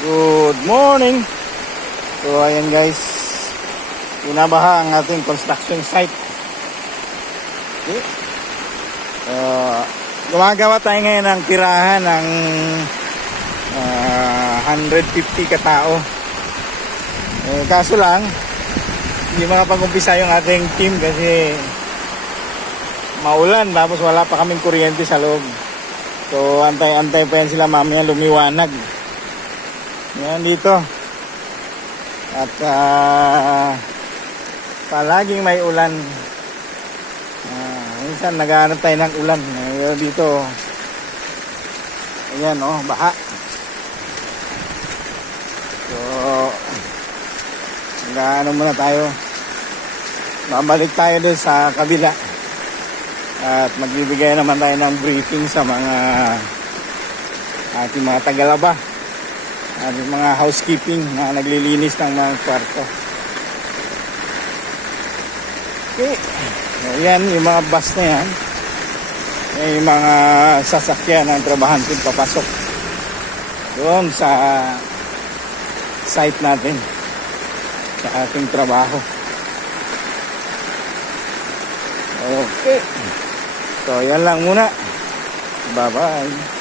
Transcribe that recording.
Good morning. So ayan guys, binabaha ang ating construction site. Okay. Gumagawa tayo ngayon ng tirahan ng 150 katao. Kaso lang, hindi makapag-umpisa yung ating team kasi maulan, tapos wala pa kaming kuryente sa loob. So antay-antay pa yan sila mamaya lumiwanag. Yan dito. At palaging may ulan. Minsan naghahanap tayo ng ulan. Dito. Ayan baha. So nag-ano muna tayo. Babalik tayo din sa kabila. At magbibigay naman tayo ng briefing sa mga ating mga tagalaba. Ating mga housekeeping na naglilinis ng mga kwarto. Okay. Ayan, yung mga bus na yan. Yung mga sasakyan ng trabahante papasok doon sa site natin, sa ating trabaho. Okay. So, yan lang muna. Bye-bye.